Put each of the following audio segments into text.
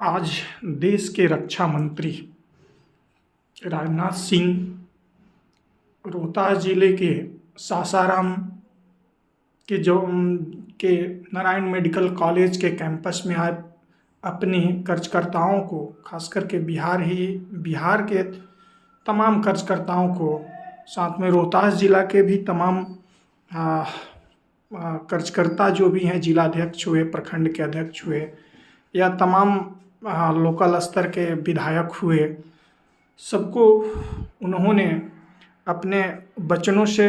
आज देश के रक्षा मंत्री राजनाथ सिंह रोहतास जिले के सासाराम के के नारायण मेडिकल कॉलेज के कैंपस में आज अपने कर्जकर्ताओं को, खास करके बिहार के तमाम कर्जकर्ताओं को, साथ में रोहतास जिला के भी तमाम कर्जकर्ता जो भी हैं, जिलाध्यक्ष हुए, प्रखंड के अध्यक्ष हुए या तमाम लोकल स्तर के विधायक हुए, सबको उन्होंने अपने वचनों से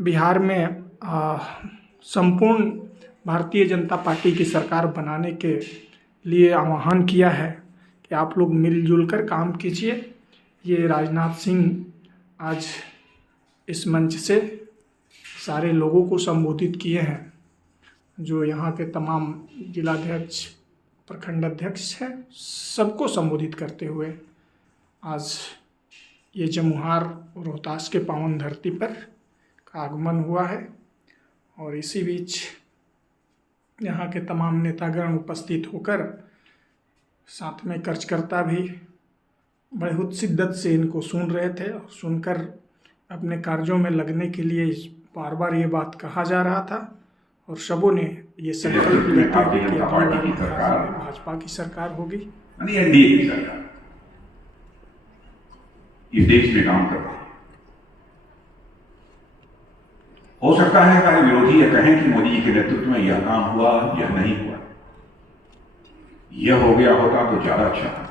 बिहार में संपूर्ण भारतीय जनता पार्टी की सरकार बनाने के लिए आह्वान किया है कि आप लोग मिलजुल कर काम कीजिए। ये राजनाथ सिंह आज इस मंच से सारे लोगों को संबोधित किए हैं, जो यहाँ के तमाम जिलाध्यक्ष, प्रखंड अध्यक्ष हैं, सबको संबोधित करते हुए आज ये जमुहार रोहतास के पावन धरती पर का आगमन हुआ है। और इसी बीच यहाँ के तमाम नेतागण उपस्थित होकर, साथ में कर्जकर्ता भी बहुत शिद्दत से इनको सुन रहे थे और सुनकर अपने कार्यों में लगने के लिए बार बार ये बात कहा जा रहा था और सबों ने ये संकल्प लिया कि भाजपा की सरकार होगी, एनडीए की सरकार इस देश में काम कर रही है। हो सकता है हमारे विरोधी ये कहें कि मोदी जी के नेतृत्व में यह काम हुआ, यह नहीं हुआ, यह हो गया होता तो ज्यादा अच्छा था।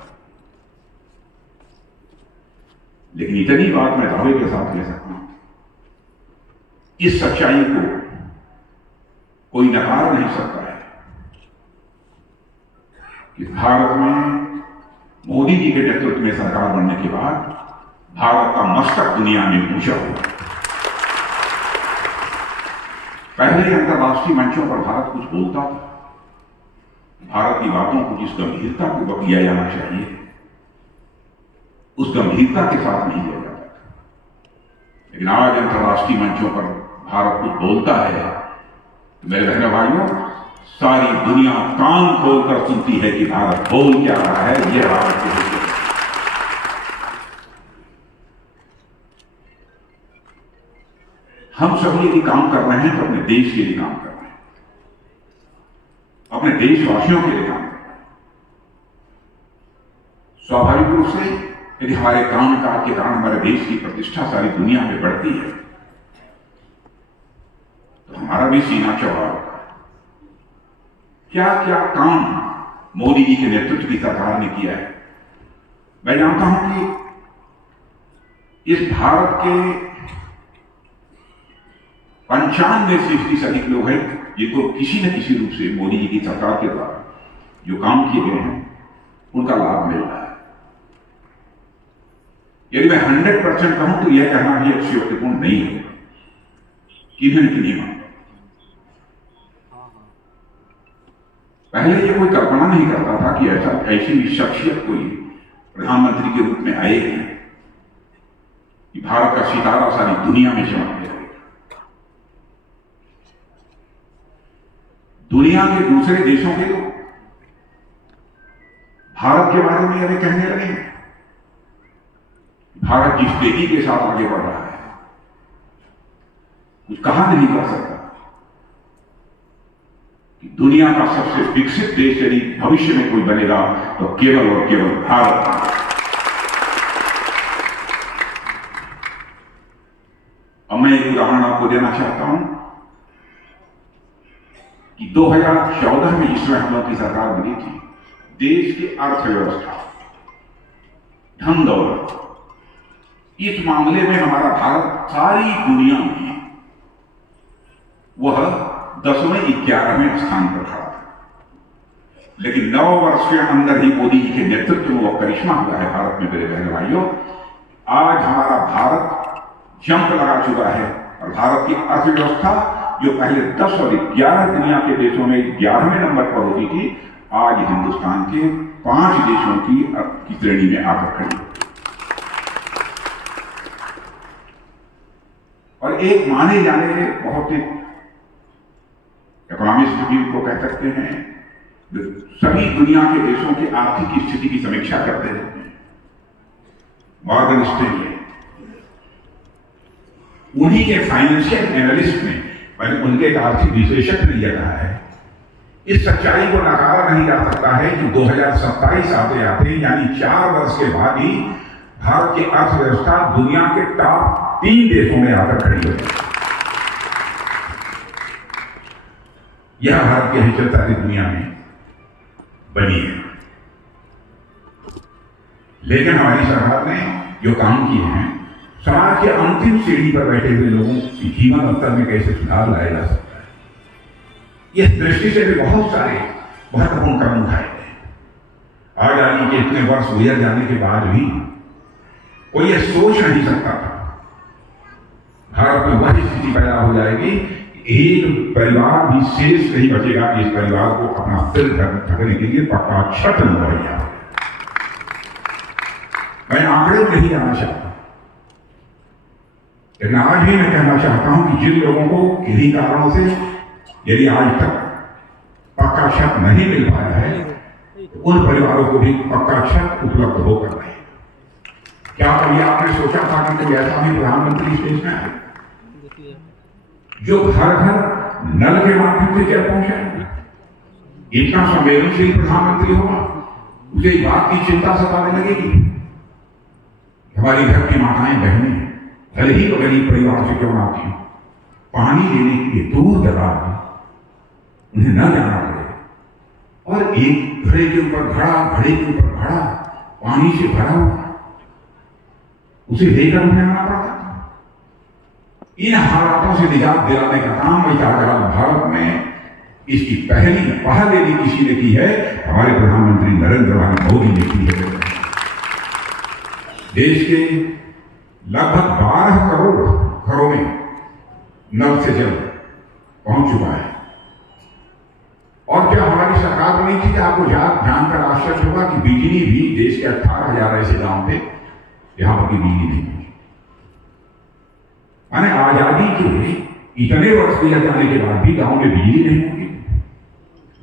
लेकिन इतनी बात मैं दावे के साथ कह सकता हूं, इस सच्चाई को कोई नकार नहीं सकता है कि भारत में मोदी जी के नेतृत्व में सरकार बनने के बाद भारत का मस्तक दुनिया में ऊंचा हुआ। पहले अंतर्राष्ट्रीय मंचों पर भारत कुछ बोलता था, भारत की बातों को जिस गंभीरता पूर्वक किया जाना चाहिए उस गंभीरता के साथ नहीं लिया जाता था। लेकिन आज अंतर्राष्ट्रीय मंचों पर भारत कुछ बोलता है तो मेरे बहनों भाइयों, सारी दुनिया कान खोलकर सुनती है कि भारत बोल क्या रहा है। यह भारत की हिस्से है। हम सब यदि काम कर रहे हैं तो अपने देश के लिए काम कर रहे हैं, अपने देशवासियों के लिए काम कर रहे हैं। स्वाभाविक रूप से यदि हमारे काम काज के कारण हमारे देश की प्रतिष्ठा सारी दुनिया में बढ़ती है तो हमारा भी सीना चौड़ा होता है। क्या क्या काम मोदी जी के नेतृत्व की सरकार ने किया है। मैं जानता हूं कि इस भारत के 95% से अधिक लोग हैं जिनको किसी न किसी रूप से मोदी जी की सरकार के द्वारा जो काम किए गए हैं उनका लाभ मिल रहा है। यदि मैं 100% कहूं तो यह कहना भी अतिशयोक्तिपूर्ण नहीं है। किन्हीं की नहीं मानता। पहले ये कोई कल्पना नहीं करता था कि ऐसी शख्सियत कोई प्रधानमंत्री के रूप में आएगी कि भारत का सितारा सारी दुनिया में चमक गया। दुनिया के दूसरे देशों के लोग भारत के बारे में यह कहने लगे भारत जिस तेजी के साथ आगे बढ़ रहा है कुछ कहा नहीं जा सकता कि दुनिया का सबसे विकसित देश यदि भविष्य में कोई बनेगा तो केवल और केवल भारत। अब मैं एक उदाहरण आपको देना चाहता हूं कि 2014 में जिसमें हम लोग की सरकार बनी थी, देश की अर्थव्यवस्था, धन दौलत, इस मामले में हमारा भारत सारी दुनिया में वह 10वें 11वें स्थान पर खड़ा था। लेकिन 9 वर्ष के अंदर ही मोदी जी के नेतृत्व में वह करिश्मा हुआ है भारत में। मेरे बहन भाइयों, आज हमारा भारत जंप लगा चुका है और भारत की अर्थव्यवस्था जो पहले 10 और 11 दुनिया के देशों में 11वें नंबर पर होती थी, आज हिंदुस्तान के 5 देशों की श्रेणी में आकर खड़ी है। और एक माने जाने बहुत इकोनॉमिस्ट भी उनको कह सकते हैं, सभी दुनिया के देशों की आर्थिक स्थिति की समीक्षा करते रहते हैं। मॉर्गन स्टैनली, उन्हीं के फाइनेंशियल एनालिस्ट ने, मैंने उनके एक आर्थिक विशेषज्ञ ने यह कहा है, इस सच्चाई को नकारा नहीं जा सकता है कि 2027 आते आते यानी 4 वर्ष के बाद ही भारत की अर्थव्यवस्था दुनिया के टॉप 3 देशों में आकर खड़ी हो जाए। यह भारत की हैसियत सारी दुनिया में बनी है। लेकिन हमारी सरकार ने जो काम किए हैं, समाज के अंतिम सीढ़ी पर बैठे हुए लोगों की जीवन स्तर में कैसे सुधार लाया जा सकता है, इस दृष्टि से भी बहुत सारे महत्वपूर्ण कदम उठाए गए। आजादी के इतने वर्ष गुजर जाने के बाद भी कोई यह सोच नहीं सकता था भारत में वही स्थिति पैदा हो जाएगी, एक परिवार भी शेष नहीं बचेगा कि इस परिवार को अपना सिर ढकने के लिए पक्का छत मुहैया। मैं आंकड़े नहीं जाना चाहता, लेकिन आज भी मैं कहना चाहता हूं कि जिन लोगों को किन्हीं कारणों से यदि आज तक पक्का छत नहीं मिल पाया है, उन परिवारों को भी पक्का छत उपलब्ध होकर रहे। क्या कभी आपने सोचा था कि कोई ऐसा भी प्रधानमंत्री इस देश में है जो घर घर नल के माध्यम से जल पहुंचाएगा? इतना संवेदनशील प्रधानमंत्री होगा, उसे इस बात की चिंता सताने लगेगी। हमारी घर की माताएं बहनें भले ही गरीब परिवार से क्यों ना आती, पानी लेने के लिए दूर दराज उन्हें न जाना पड़े और एक घड़े के ऊपर घड़ा, घड़े के ऊपर घड़ा पानी से भरा हुआ उसे लेकर उन्हें आना पड़ता। इन हालातों से निजात दिलाने का काम भारत में इसकी पहली पहल यदि किसी ने की है, हमारे प्रधानमंत्री नरेंद्र मोदी ने की है। देश के लगभग 12 करोड़ घरों में नल से जल पहुंच चुका है। और जब हमारी सरकार बनी थी, आपको जानकर आश्चर्य होगा कि बिजली भी देश के 18,000 ऐसे गांव थे जहां पर की बिजली नहीं थी। माने आजादी के इतने वर्ष गुजर जाने के बाद भी गांव में बिजली नहीं होगी।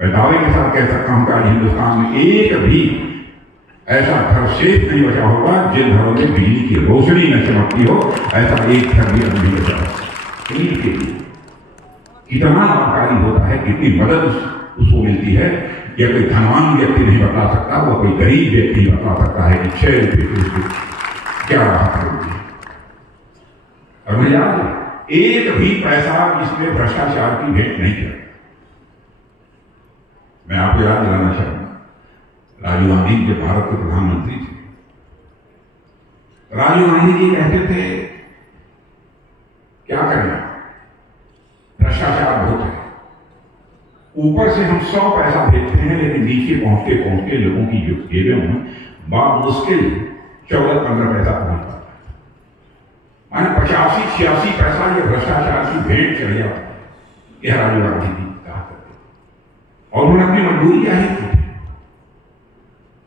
मैं दावे के साथ कह सकता हूं कि आज हिंदुस्तान में एक भी ऐसा घर शेष नहीं बचा होगा जिन घरों में बिजली की रोशनी न चमकती हो, ऐसा एक घर भी अब नहीं बचा होगा। के लिए कितना लाभकारी होता है, कितनी मदद उसको मिलती है, यह कोई धनवान व्यक्ति नहीं बता सकता, वो कोई गरीब व्यक्ति बता सकता है कि 6 रुपये क्या राहत होगी। और मुझे याद है, एक भी पैसा इसमें भ्रष्टाचार की भेंट नहीं किया। मैं आपको याद दिलाना चाहूंगा, राजीव गांधी जो भारत के प्रधानमंत्री थे, राजीव गांधी जी कहते थे क्या करना, भ्रष्टाचार बहुत है, ऊपर से हम 100 पैसा भेजते हैं लेकिन नीचे पहुंचते पहुंचते लोगों की जो जेबों में बामुश्किल 14-15 पैसा पहुंच पाता है। माने 85-86 पैसा ये भ्रष्टाचार की भेंट चढ़ जाता है। यह राजीव गांधी जी कहा करते और उन्होंने अपनी मजबूरी जाहिर की थी।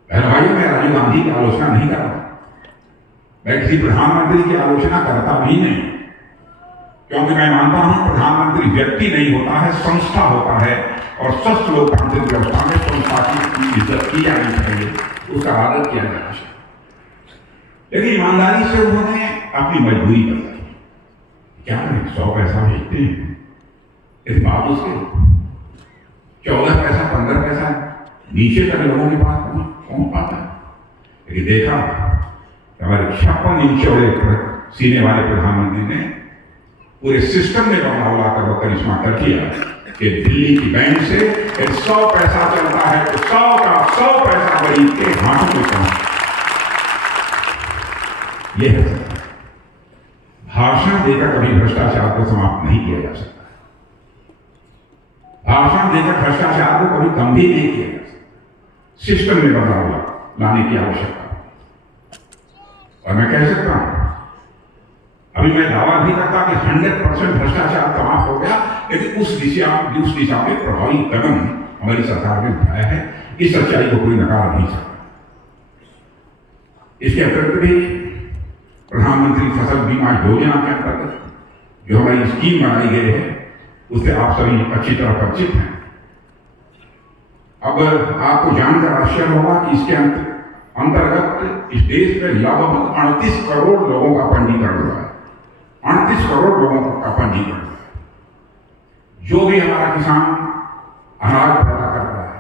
भाई, मैं राजीव गांधी की आलोचना नहीं कर रहा, मैं किसी प्रधानमंत्री की आलोचना करता भी नहीं, क्योंकि मैं मानता हूं प्रधानमंत्री व्यक्ति नहीं होता है, संस्था होता है और स्वस्थ लोकतांत्रिक व्यवस्था में संस्था की इज्जत की जानी चाहिए, उसका आदर किया जाना चाहिए। लेकिन ईमानदारी से उन्होंने अपनी मजबूरी बताई। क्या नहीं 100 पैसा भेजते हैं, इस बात उसके 14 पैसा 15 पैसा नीचे तक लोगों के पास पहुंच पाता है। लेकिन देखा हमारे 56 इंच चौड़े सीने वाले प्रधानमंत्री ने पूरे सिस्टम में बदलाव लाकर वो करिश्मा कर दिया कि दिल्ली की बैंक से 100 पैसा चलता है तो 100 का 100 पैसा गरीब के हाथों में पहुंच। यह है भाषण देकर कभी भ्रष्टाचार को समाप्त नहीं किया जा सकता। भाषण देकर भ्रष्टाचार को कभी कम भी नहीं किया जा सकता। सिस्टम में बदलाव लाने की आवश्यकता। और मैं कह सकता हूं, अभी मैं दावा नहीं करता कि 100% भ्रष्टाचार समाप्त हो गया, लेकिन उस दिशा में प्रभावी कदम हमारी सरकार ने उठाया है। इस सच्चाई को कोई नकार नहीं सकता। इसके अतिरिक्त भी प्रधानमंत्री फसल बीमा योजना के अंतर्गत जो हमारी स्कीम बनाई गई है, उससे आप सभी अच्छी तरह परिचित हैं। अब आपको जानकर आश्चर्य होगा कि इसके अंतर्गत इस देश में लगभग 38 करोड़ लोगों का पंजीकरण हुआ है। 38 करोड़ लोगों का पंजीकरण हुआ है। जो भी हमारा किसान अनाज पैदा कर रहा है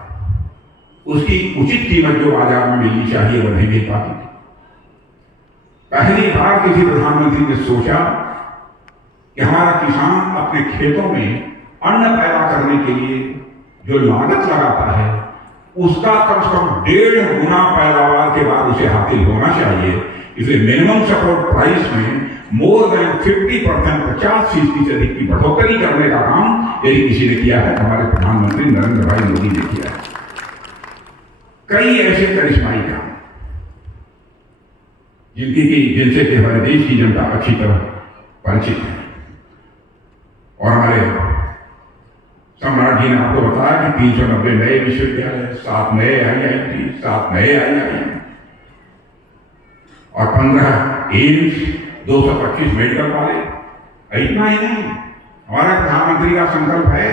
उसकी उचित कीमत जो बाजार में मिलनी चाहिए वो नहीं मिल पाती। पहली बार किसी प्रधानमंत्री ने सोचा कि हमारा किसान अपने खेतों में अन्न पैदा करने के लिए जो लागत लगाता है उसका कम से कम 1.5 गुना पैदावार के बाद उसे हासिल होना चाहिए। इसलिए मिनिमम सपोर्ट प्राइस में मोर देन 50%, 50% से अधिक की बढ़ोतरी करने का काम यदि किसी ने किया है हमारे प्रधानमंत्री नरेंद्र भाई मोदी ने किया है। कई ऐसे करिश्माई काम जिनसे कि हमारे देश की जनता अच्छी तरह परिचित है। और हमारे सम्राट जी ने आपको बताया कि 390 नए विश्वविद्यालय, 7 नए IIT, 7 नए IIM और 15 एम्स, 225 मेडिकल कॉलेज। इतना ही नहीं, हमारे प्रधानमंत्री का संकल्प है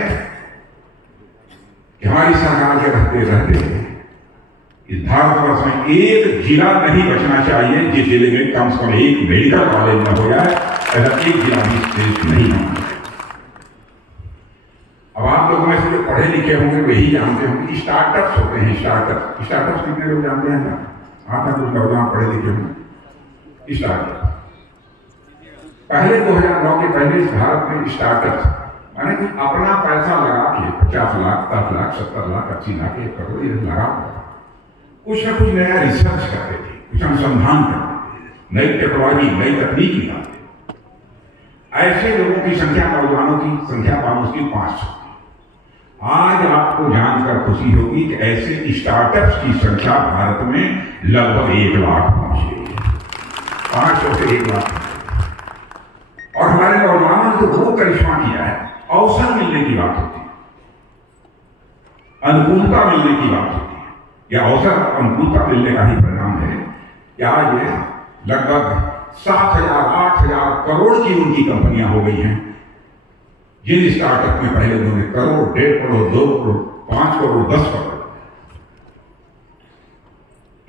कि हमारी सरकार के रहते रहते इस भारतवर्ष में एक जिला नहीं बचना चाहिए जिस जिले में कम से कम एक मेडिकल कॉलेज न हो जाए। ऐसा एक जिला भी देश नहीं होना। अब आप लोगों में से जो पढ़े लिखे होंगे वही जानते होंगे कि स्टार्टअप्स होते हैं। स्टार्टअप्स कितने लोग जानते हैं ना? आप कुछ नौजवान पढ़े लिखे होंगे। स्टार्टअप पहले 2009 के पहले इस भारत में स्टार्टअप माने कि अपना पैसा लगा के 50 लाख, 60 लाख, 70 लाख, 80 लाख, 1 करोड़ ये लगा कुछ न कुछ नया रिसर्च करते थे, कुछ अनुसंधान करते थे, नई टेक्नोलॉजी, नई तकनीकी लाते। ऐसे लोगों की संख्या, नौजवानों की संख्या मुश्किल 500। आज आपको जानकर खुशी होगी कि ऐसे स्टार्टअप्स की संख्या भारत में लगभग 1 लाख पहुंच गई है। 500 से 1 लाख। और हमारे नौजवानों ने तो वो करिश्मा किया है। अवसर मिलने की बात होती है, अनुकूलता मिलने की बात होती है। यह अवसर अनुकूलता मिलने का ही परिणाम है कि आज लगभग 7,000, 8,000 करोड़ की उनकी कंपनियां हो गई हैं। जिन स्टार्टअप में पहले उन्होंने करोड़, 1.5 करोड़, 2 करोड़, 5 करोड़, 10 करोड़,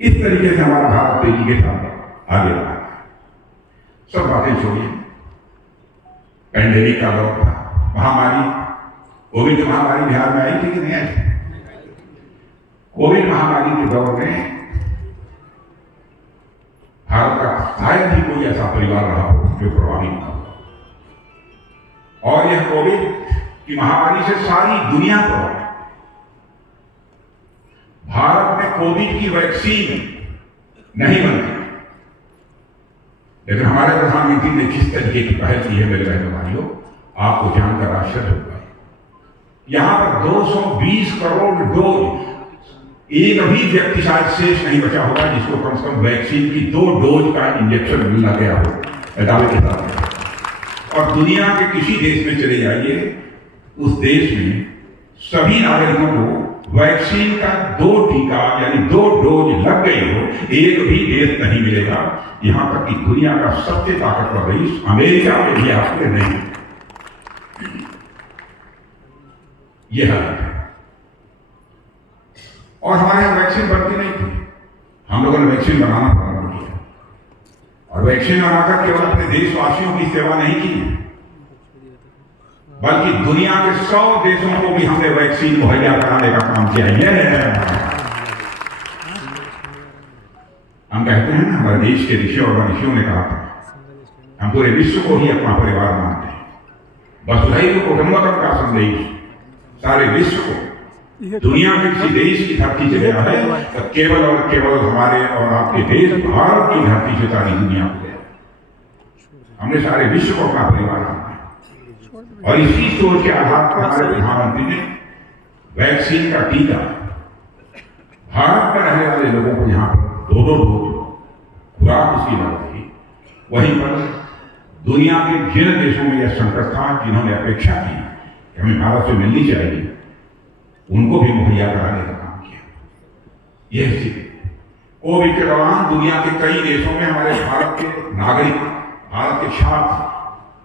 इस तरीके से हमारा भारत तेजी के साथ आगे बढ़ा है। सब बातें छोड़िए, पैंडेमिक का दौर था, महामारी, कोविड महामारी बिहार में आई थी कि नहीं आई थी? कोविड महामारी के दौर में भारत का शायद ही कोई ऐसा परिवार रहा हो जो प्रभावित न हो। और यह कोविड की महामारी से सारी दुनिया प्रभावित। भारत में कोविड की वैक्सीन नहीं बनती, लेकिन हमारे प्रधानमंत्री ने जिस तरीके की पहल की है मेरे बहनों भाइयों, आपको जानकर आश्चर्य होगा। यहां पर 220 करोड़ डोज, एक भी व्यक्ति शायद शेष नहीं बचा होगा जिसको कम से कम वैक्सीन की 2 डोज का इंजेक्शन मिलना गया हो दावे के साथ। और दुनिया के किसी देश में चले जाइए, उस देश में सभी नागरिकों को वैक्सीन का 2 टीका यानी 2 डोज लग गई हो, एक भी देश नहीं मिलेगा। यहां तक कि दुनिया का सबसे ताकतवर देश अमेरिका में भी आपके नहीं। यह हालत है। और हमारे यहां वैक्सीन बनती नहीं थी, हम लोगों ने वैक्सीन बनाना प्रारंभ किया। और वैक्सीन बनाकर केवल अपने देशवासियों की सेवा नहीं की, बल्कि दुनिया के 100 देशों को भी हमने वैक्सीन मुहैया कराने का काम किया है। हम कहते हैं ना, हमारे देश के ऋषि और मनीषियों ने कहा था, हम पूरे विश्व को ही अपना परिवार मानते हैं। वसुधैव कुटुंबकम का संदेश सारे विश्व को, दुनिया के किसी देश की धरती से गया है तो केवल और केवल हमारे और आपके देश भारत की धरती से सारी दुनिया को गया। हमने सारे विश्व को अपना परिवार माना है। और इसी सोच के आधार पर हमारे प्रधानमंत्री ने वैक्सीन का टीका भारत में रहने वाले लोगों को यहाँ पर 2 डोज खुराक उसकी लग थी। वहीं पर दुनिया के जिन देशों में यह संकट था, जिन्होंने अपेक्षा की कि हमें भारत से मिलनी चाहिए, उनको भी मुहैया कराने का काम किया। यह स्थिति कोविड के दौरान दुनिया के कई देशों में हमारे भारत के नागरिक, भारत के छात्र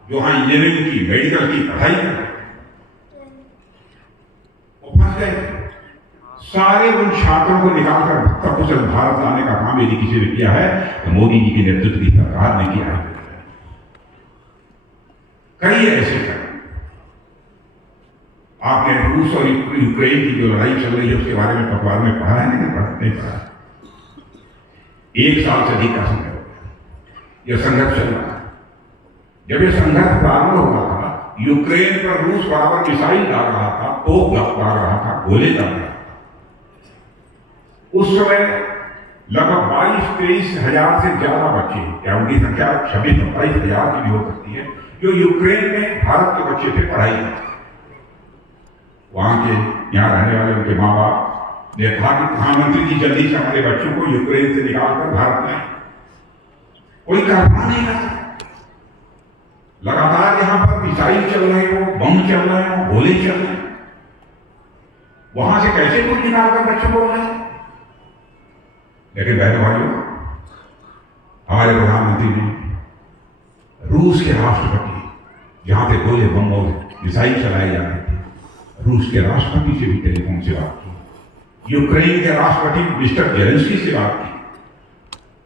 जो वहां इंजीनियरिंग की, मेडिकल की पढ़ाई कर रहे वो फंस गए। सारे उन छात्रों को निकालकर भक्ता कुशल भारत लाने का काम यदि किसी ने किया है तो मोदी जी की नेतृत्व की सरकार ने किया है। कई ऐसे कर आपने रूस और यूक्रेन की जो लड़ाई चल रही है उसके बारे में अखबार में पढ़ा है नहीं पढ़ा। 1 साल से अधिक का समय हो गया यह संघर्ष चल रहा है। जब यह संघर्ष प्रारंभ हुआ था, यूक्रेन पर रूस बराबर मिसाइल डाल रहा था, तोप डाल रहा था, गोले डाल रहा था। उस समय लगभग 22-23 हजार से ज्यादा बच्चे, या उनकी संख्या 26-27 हजार की भी हो सकती है, जो यूक्रेन में भारत के बच्चे थे पढ़ाई करते। वहां के यहाँ रहने वाले उनके माँ बाप ने कहा कि प्रधानमंत्री जी जल्दी से हमारे बच्चों को यूक्रेन से निकालकर भारत में, कोई कल्पना नहीं कर सकता। लगातार यहां पर मिसाइल चल रहे हो, बम चल रहे हो, गोले चल रहे हैं, वहां से कैसे कोई निकालकर बच्चों को लाए। लेकिन बहनों भाइयों, हमारे प्रधानमंत्री ने रूस के राष्ट्रपति, जहां पे गोले बम और मिसाइल चलाए जा रहे थे, रूस के राष्ट्रपति से भी टेलीफोन से बात की, यूक्रेन के राष्ट्रपति मिस्टर जेलेंस्की से बात की,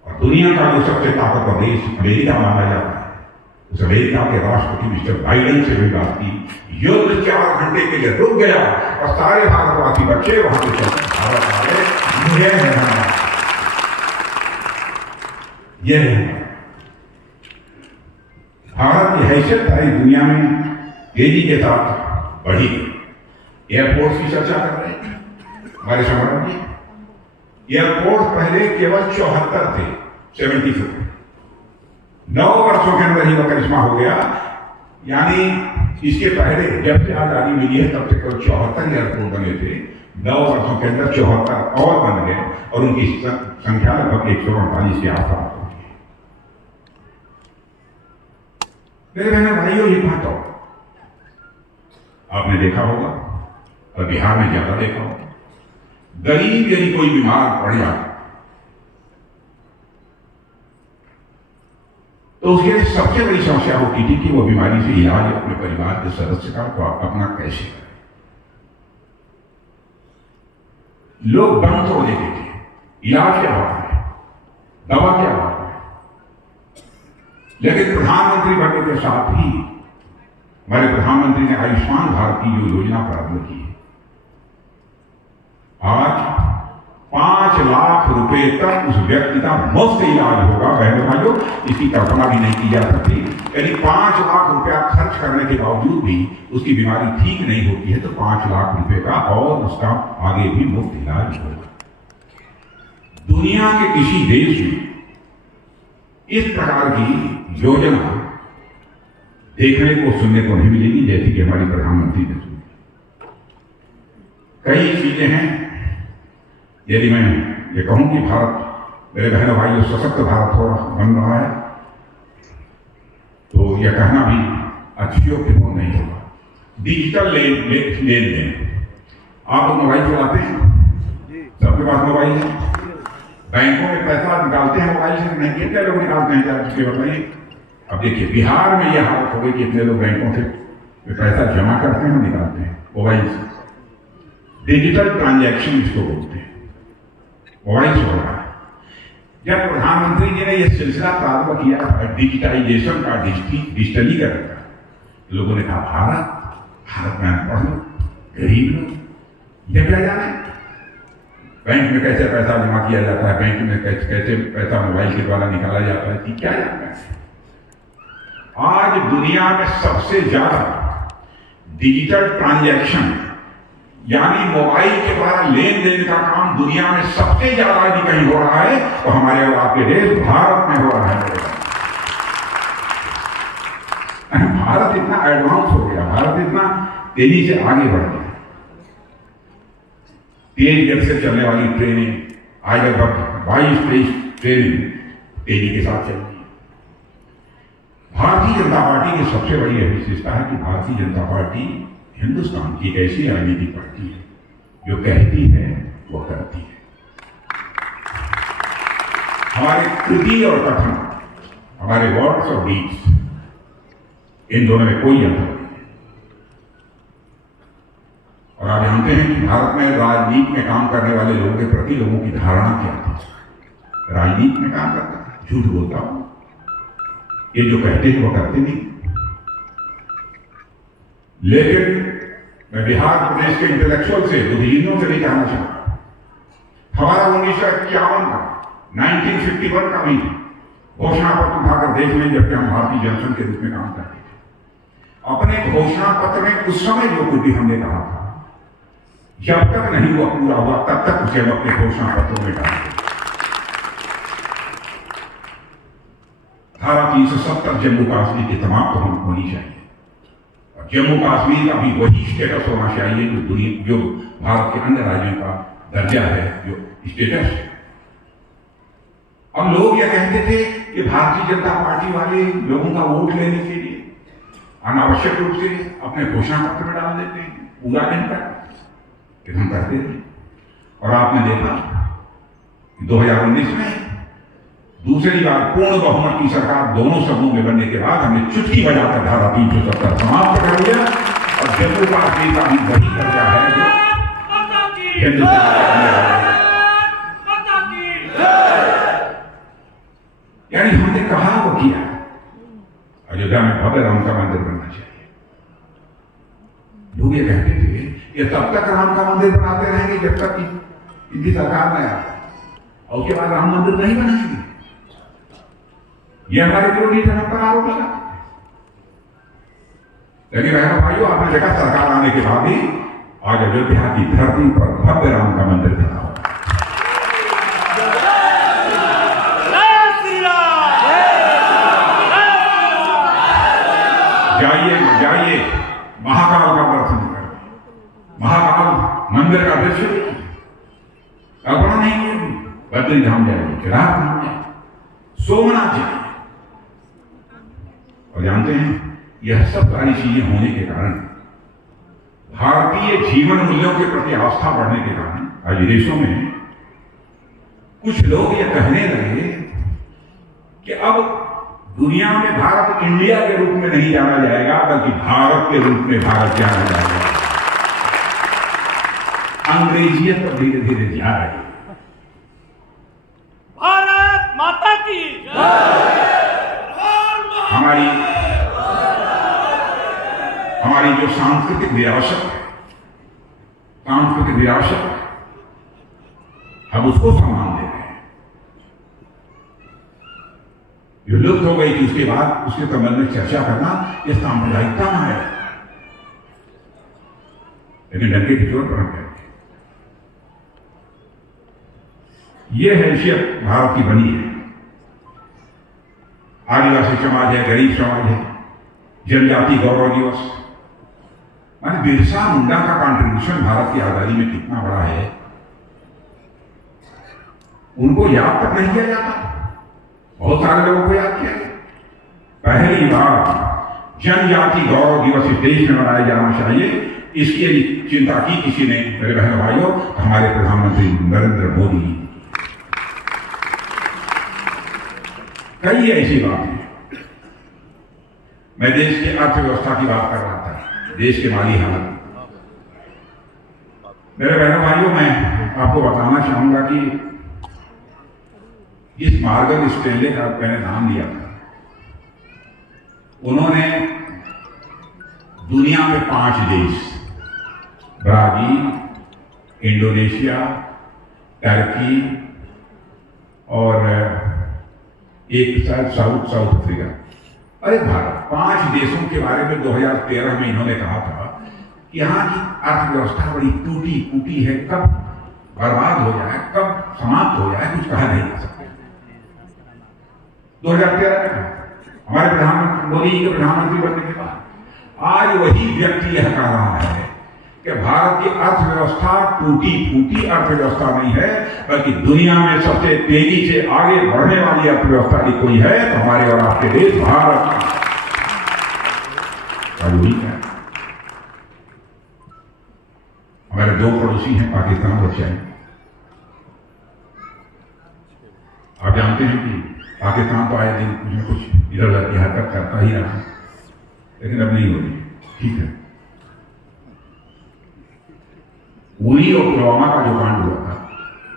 और दुनिया का जो सबसे ताकतवर देश अमेरिका माना जाता है, उस अमेरिका के राष्ट्रपति मिस्टर बाइडेन से भी बात की। युद्ध 4 घंटे के लिए रुक गया और सारे भारतवासी बच्चे वहां से चलते भारत आ गए। यह है भारत की हैसियत सारी दुनिया में तेजी के साथ बढ़ी। एयरपोर्ट की चर्चा कर रहे हैं हमारे सम्राट जी। एयरपोर्ट पहले केवल 74 थे, 74। 9 वर्षों के अंदर ही वह करिश्मा हो गया। यानी इसके पहले जब से आजादी मिली है तब से केवल 74 एयरपोर्ट बने थे। 9 वर्षों के अंदर 74 और बन गए और उनकी संख्या लगभग 148 के आसपास होगी। मेरे बहनों भाइयों, ये बात हो आपने देखा होगा और बिहार में ज्यादा देखा होगा। गरीब यदि कोई बीमार पड़ जाए तो उसके लिए सबसे बड़ी समस्या होती थी कि वो बीमारी से इलाज अपने परिवार के सदस्य का अपना कैसे करें। लोग दम तोड़ देते थे, इलाज क्या बात है, दवा क्या बात है। लेकिन प्रधानमंत्री बनने के साथ ही हमारे प्रधानमंत्री ने आयुष्मान भारत की जो योजना प्रारंभ की, आज 5 लाख रुपए तक उस व्यक्ति का मुफ्त इलाज होगा। बहनों भाइयों, इसकी कल्पना भी नहीं की जा सकती। यदि 5 लाख रुपया खर्च करने के बावजूद भी उसकी बीमारी ठीक नहीं होती है तो 5 लाख रुपए का और उसका आगे भी मुफ्त इलाज होगा। दुनिया के किसी देश में इस प्रकार की योजना देखने को सुनने को नहीं मिलेगी जैसी कि हमारी प्रधानमंत्री ने सुनी। कई चीजें हैं। यदि मैं ये कहूं कि भारत, मेरे बहनों भाइयों, सशक्त भारत बन रहा है तो यह कहना भी अतिशयोक्तिपूर्ण नहीं होगा। डिजिटल लेन देन, आप मोबाइल चलाते हैं, सबके पास मोबाइल है। बैंकों में पैसा निकालते हैं मोबाइल से, नहीं कितने लोग निकालते हैं जरा मुझे बताइए। अब देखिए बिहार में यह हालत हो गई कि इतने लोग बैंकों से पैसा जमा करते हैं और निकालते हैं मोबाइल से। डिजिटल ट्रांजैक्शन इसको बोलते हैं, मोबाइल से हो रहा है। जब प्रधानमंत्री जी ने यह सिलसिला प्रारंभ किया डिजिटाइजेशन का, डिजिटलीकरण का, लोगों ने कहा भारत में अनपढ़ लोग, गरीब लोग, यह क्या जाने बैंक में कैसे पैसा जमा किया जाता है, बैंक में कैसे पैसा मोबाइल के द्वारा निकाला जाता है, क्या जानता है। आज दुनिया में सबसे ज्यादा डिजिटल ट्रांजैक्शन यानी मोबाइल के द्वारा लेन देन का काम दुनिया में सबसे ज्यादा यदि कहीं हो रहा है तो हमारे और आपके देश भारत में हो रहा है। भारत इतना एडवांस हो गया, भारत इतना तेजी से आगे बढ़ गया। तेज गति से चलने वाली ट्रेनें आज लगभग 22-23 ट्रेनें तेजी के साथ चल रही है। भारतीय जनता पार्टी की सबसे बड़ी यह विशेषता है कि भारतीय जनता पार्टी हिंदुस्तान की एक ऐसी राजनीतिक पार्टी है जो कहती है वो करती है। हमारे कृति और कथन, हमारे वर्ड्स और डीड्स, इन दोनों में कोई अंतर नहीं है। और आज हम जानते हैं कि भारत में राजनीति में काम करने वाले लोगों के प्रति लोगों की धारणा क्या थी। राजनीति में काम करता है, झूठ बोलता हूं, ये जो कहते हैं वो करते नहीं। लेकिन मैं बिहार प्रदेश के इंटेलेक्चुअल से, बुद्धिजीवियों से नहीं कहना चाहता, हमारा 1951 का 1951 का भी घोषणा पत्र उठाकर देख लें, जबकि हम भारतीय जनसंघ के रूप में काम करते थे। अपने घोषणा पत्र में उस समय जो कुछ भी हमने कहा था, जब तक नहीं हुआ पूरा हुआ तब तक उसे हम अपने घोषणा पत्रों में डालते। धारा 370 जम्मू कश्मीर की समाप्त होनी चाहिए और जम्मू कश्मीर का भी वही स्टेटस होना चाहिए जो भारत के अन्य राज्यों का दर्जा है, जो स्टेटस है। अब लोग यह कहते थे कि भारतीय जनता पार्टी वाले लोगों का वोट लेने के लिए अनावश्यक रूप से अपने घोषणा पत्र में डाल देते हैं, पूरा नहीं करते, लेकिन हम करते थे। और आपने देखा 2019 में दूसरी बार पूर्ण बहुमत की सरकार दोनों सदनों में बनने के बाद हमने चुटकी बजाकर धारा 370 समाप्त कर दिया और जम्मू कश्मीर का भी वही दर्जा है जो केंद्र सरकार। यानी हमने कहा वो किया। अयोध्या में भव्य राम का मंदिर बनना चाहिए। लोग ये कहते थे ये तब तक राम का मंदिर बनाते रहेंगे जब तक इनकी सरकार में आए, और उसके बाद राम मंदिर नहीं बनाएंगे। ये हमारे विरोधी धर्म पर आरोप लगाते थे। लेकिन बहनों भाइयों, आपने देखा सरकार आने के बाद ही आज अयोध्या की धरती पर भव्य राम का मंदिर बना हुआ। जाइए महाकाल का दर्शन करें, महाकाल मंदिर का दृश्य कल्पना नहीं होगी। बद्री धाम जाइए, केदार धाम जाइए, सोमनाथ जाइए। और जानते हैं यह सब सारी चीजें होने के कारण, भारतीय जीवन मूल्यों के प्रति आस्था बढ़ने के कारण आज विदेशों में कुछ लोग ये कहने लगे कि अब दुनिया में भारत इंडिया के रूप में नहीं जाना जाएगा, बल्कि भारत के रूप में भारत जाना जाएगा। अंग्रेजियत तो धीरे धीरे जा रही है। भारत माता की हमारी जो सांस्कृतिक विरासत है, हम उसको सम्मान दे रहे हैं। जो लुप्त हो गई थी, उसके बाद उसके संबंध में चर्चा करना यह सांप्रदायिकता में है। लेकिन डंके की चोट पर हम कहते हैं यह हैसियत भारत की बनी है। आदिवासी समाज है, गरीब समाज है, जनजाति गौरव दिवस, माने बिरसा मुंडा का कंट्रीब्यूशन भारत की आजादी में कितना बड़ा है, उनको याद तक नहीं किया जाता। बहुत सारे लोगों को याद किया। पहली बार जनजाति गौरव दिवस इस देश में मनाया जाना चाहिए, इसकी यदि चिंता की किसी ने, मेरे बहनों भाइयों, हमारे प्रधानमंत्री नरेंद्र मोदी। कई ऐसी बातें। मैं देश की अर्थव्यवस्था की बात कर रहा था, देश के माली हालत। मेरे बहनों भाइयों, मैं आपको बताना चाहूंगा कि जिस मॉर्गन स्टैनले का मैंने नाम लिया था, उन्होंने दुनिया में 5 देश, ब्राजील, इंडोनेशिया, टर्की और एक साउथ अफ्रीका, अरे भारत, 5 देशों के बारे में 2013 में इन्होंने कहा था कि यहाँ की अर्थव्यवस्था बड़ी टूटी फूटी है, कब बर्बाद हो जाए, कब समाप्त हो जाए, कुछ कहा नहीं जा सकता। 2013 में हमारे प्रधानमंत्री मोदी जी के प्रधानमंत्री बनने के बाद आज वही व्यक्ति यह कह रहा है कि भारत की अर्थव्यवस्था टूटी फूटी अर्थव्यवस्था नहीं है, बल्कि दुनिया में सबसे तेजी से आगे बढ़ने वाली अर्थव्यवस्था की कोई है तो हमारे और आपके देश भारत है। हमारे 2 पड़ोसी हैं, पाकिस्तान और चाइना। आप जानते हैं कि पाकिस्तान तो आए दिन कुछ न कुछ इधर उधर की हरकत करता ही रहा, लेकिन अब नहीं हो रही। ठीक है, उरी और पुलवामा का जो कांड हुआ था,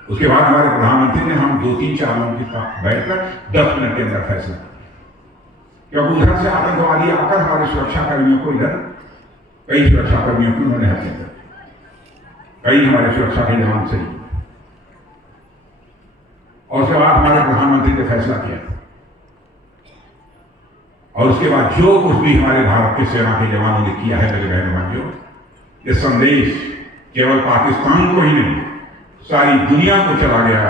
उसके बाद हमारे प्रधानमंत्री ने हम 2-3-4 लोगों के साथ बैठकर 10 मिनट के अंदर फैसला किया। क्योंकि उधर से आतंकवादी आकर हमारे सुरक्षा कर्मियों को इधर, कई सुरक्षा कर्मियों को उन्होंने हत्या कर दी, कई हमारे सुरक्षा के जवान से। और उसके बाद हमारे प्रधानमंत्री ने फैसला किया, और उसके बाद जो कुछ भी हमारे भारत के सेना के जवानों ने किया है, मेरे बहनों भाइयों, ये संदेश केवल पाकिस्तान को ही नहीं, सारी दुनिया को चला गया।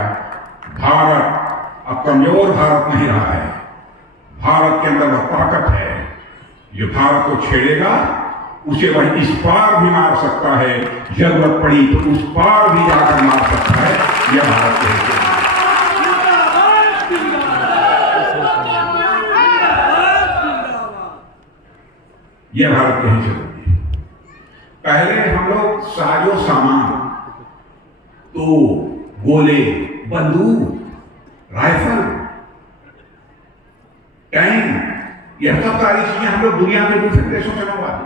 भारत अब कमजोर भारत नहीं रहा है। भारत के अंदर वह ताकत है जो भारत को छेड़ेगा उसे वह इस पार भी मार सकता है, जरूरत पड़ी तो उस पार भी जाकर मार सकता है। यह भारत के हिस्से है। यह भारत के हिस्से होती है। पहले हम लोग साजो सामान, तो गोले, बंदूक, राइफल, टैंक, यह सब सारी चीजें हम लोग दुनिया के दूसरे देशों से मंगवाते,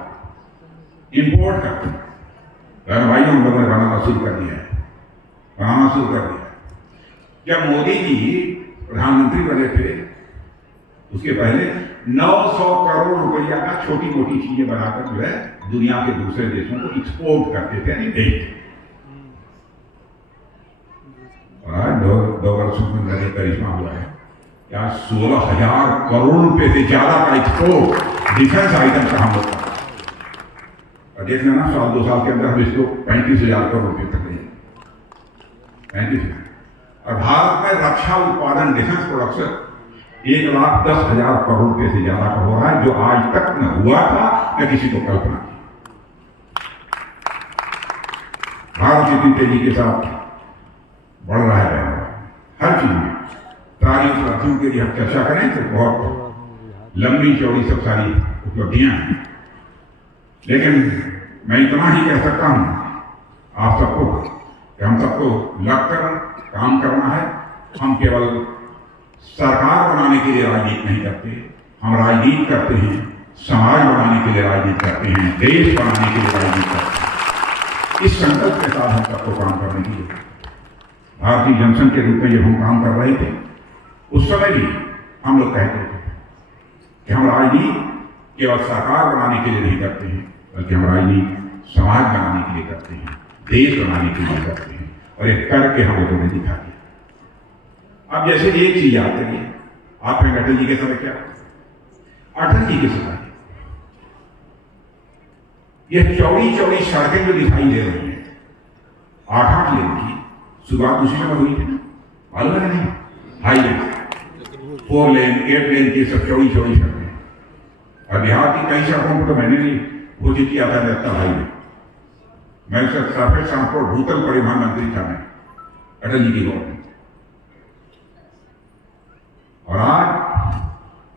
इंपोर्ट करते हैं। भाइयों, हम लोगों ने बनाना शुरू कर दिया है, बनाना शुरू कर दिया। जब मोदी जी प्रधानमंत्री बने थे, उसके पहले 900 करोड़ रुपया का छोटी मोटी चीजें बनाकर जो है दुनिया के दूसरे देशों को एक्सपोर्ट करते थे, यानी भेजते। और आज 2 वर्षों में लगे करिश्मा हुआ है, क्या 16,000 करोड़ रुपए से ज्यादा का एक्सपोर्ट डिफेंस आइटम का हम लोग कर। और देख लेना, 1-2 साल के अंदर हम इसको 35,000 करोड़ रुपए तक ले, 35,000। और भारत में रक्षा उत्पादन, डिफेंस प्रोडक्शन 1,10,000 करोड़ रुपए से ज्यादा का हो रहा है, जो आज तक न हुआ था न किसी को कल्पना की। भारत इतनी तेजी के साथ बढ़ रहा है हर चीज में। सारी उपलब्धियों के लिए हम चर्चा करें तो बहुत लंबी चौड़ी सब सारी उपलब्धियां हैं, लेकिन मैं इतना ही कह सकता हूं आप सबको कि हम सबको लगकर काम करना है। हम केवल सरकार बनाने के लिए राजनीति नहीं करते, हम राजनीति करते हैं, समाज बनाने के लिए राजनीति करते हैं, देश बनाने के लिए राजनीति करते हैं। इस संकल्प के साथ हम सबको काम करने की जरूरत है। भारतीय जनसंघ के रूप में जब हम काम कर रहे थे, उस समय भी हम लोग कहते थे कि हम राजनीति केवल सरकार बनाने के लिए नहीं करते हैं, बल्कि हम राजनीति समाज बनाने के लिए करते हैं, देश बनाने के लिए करते हैं। और एक करके हम लोगों ने दिखा दिया। अब जैसे एक चीज याद करिए, आपने अटल जी के समय क्या, अटल जी के समय ये चौड़ी चौड़ी सड़कें जो दिखाई दे रही हैं, 8-8 लेन की, शुरुआत उसी समय हुई थी, मालूम है नहीं? हाईवे 4 लेन 8 लेन की सब चौड़ी चौड़ी सड़कें। और बिहार की कई सड़कों को तो मैंने भी घोषित किया था नेशनल हाईवे। मैं सरफेस ट्रांसपोर्ट भूतल परिवहन मंत्री था मैं, अटल जी की गवर्नमेंट। और आज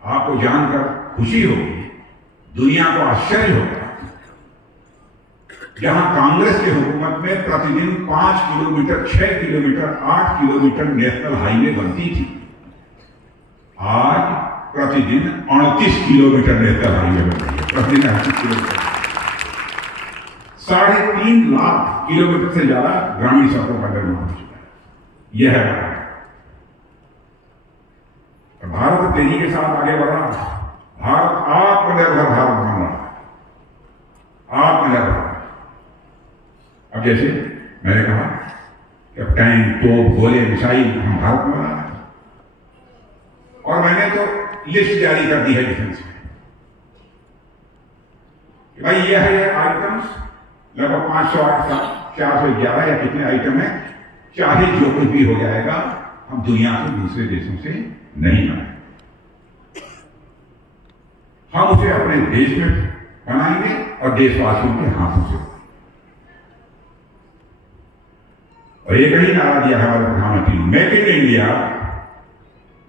आपको जानकर खुशी होगी, दुनिया को आश्चर्य होगा, जहां कांग्रेस की हुकूमत में प्रतिदिन 5 kilometre, 6 kilometre, 8 kilometre national highway बनती थी, आज प्रतिदिन 38 किलोमीटर नेशनल हाईवे बन रही है। प्रतिदिन 38 किलोमीटर, 3.5 लाख किलोमीटर से ज्यादा ग्रामीण सड़कों का निर्माण हो चुका है। यह है भारत तेजी के साथ आगे बढ़ रहा है। भारत आत्मनिर्भर भारत बन रहा है, आत्मनिर्भर। अब जैसे मैंने कहा कि अब टैंक, तोप, गोले, मिसाइल हम भारत में बना रहे हैं। और मैंने तो लिस्ट जारी कर दी है डिफेंस में कि भाई यह है ये आइटम्स, लगभग 500, 411 या कितने आइटम है, चाहे जो कुछ भी हो जाएगा, हम दुनिया के दूसरे देशों से नहीं बनाए, हम उसे अपने देश में बनाएंगे और देशवासियों के हाथों से। और एक ही नारा दिया है हमारे प्रधानमंत्री, make in India,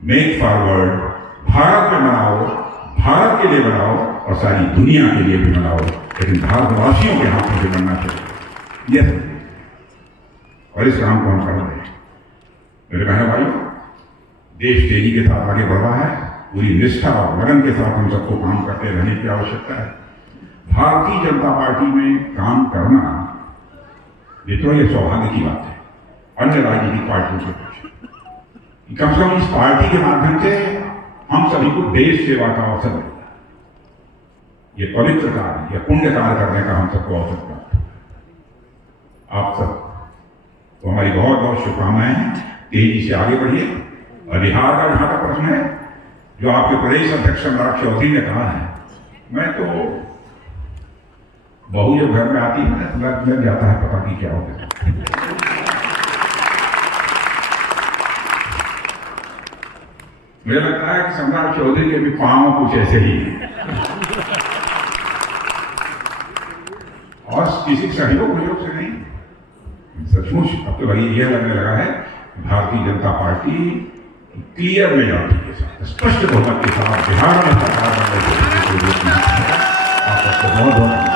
make forward, Bharat में बनाओ, भारत के लिए बनाओ और सारी दुनिया के लिए भी बनाओ, लेकिन भारतवासियों के हाथों से बनना चाहिए। यह और इस काम को हम कर रहे हैं। मेरे बहनों भाइयों, देश तेजी के साथ आगे बढ़ रहा है, पूरी निष्ठा और लगन के साथ हम सबको काम करते रहने की आवश्यकता है। भारतीय जनता पार्टी में काम करना मित्रों, ये सौभाग्य की बात है अन्य राजनीतिक पार्टियों से पूछे, कम से कम इस पार्टी के माध्यम से हम सभी को देश सेवा का अवसर मिलता है। ये पवित्र कार्य, ये पुण्य कार्य करने का हम सबको अवसर प्राप्त है। आप सब तो हमारी बहुत बहुत शुभकामनाएं हैं। तेजी से आगे बढ़िए। और बिहार का जहां तक प्रश्न है, जो आपके प्रदेश अध्यक्ष सम्राट चौधरी ने कहा है, मैं तो बहू जब घर में आती है ना, लग जाता है पता नहीं क्या होता है। मुझे लगता है कि सम्राट चौधरी के भी पांव कुछ ऐसे ही हैं और किसी सहयोग से नहीं। सचमुच अब तो भाई यह लगने लगा है Bharatiya Janata party clear majority के साथ, स्पष्ट बहुमत के साथ बिहार में सरकार बनने के लिए आपको बहुत बहुत